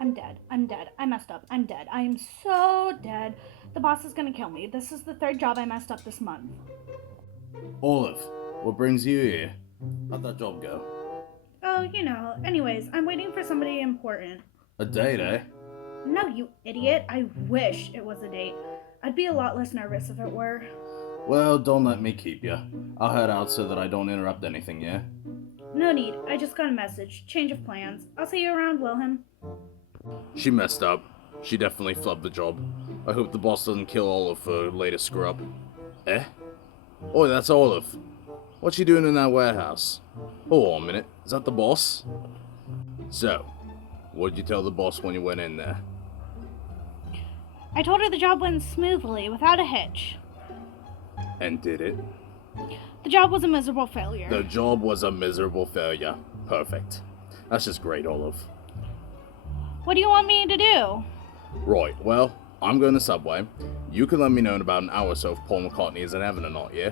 I'm dead. I'm dead. I messed up. I'm dead. I am so dead. The boss is gonna kill me. This is the third job I messed up this month. Olive, what brings you here? How'd that job go? Oh, anyways, I'm waiting for somebody important. A date, eh? No, you idiot. I wish it was a date. I'd be a lot less nervous if it were. Well, don't let me keep you. I'll head out so that I don't interrupt anything, yeah? No need. I just got a message. Change of plans. I'll see you around, Wilhelm. She messed up. She definitely flubbed the job. I hope the boss doesn't kill Olive for latest screw-up. Eh? Oh, that's Olive. What's she doing in that warehouse? Hold on a minute. Is that the boss? So, what'd you tell the boss when you went in there? I told her the job went smoothly, without a hitch. And did it? The job was a miserable failure. The job was a miserable failure. Perfect. That's just great, Olive. What do you want me to do? Right, well, I'm going to Subway. You can let me know in about an hour or so if Paul McCartney is in heaven or not, yeah?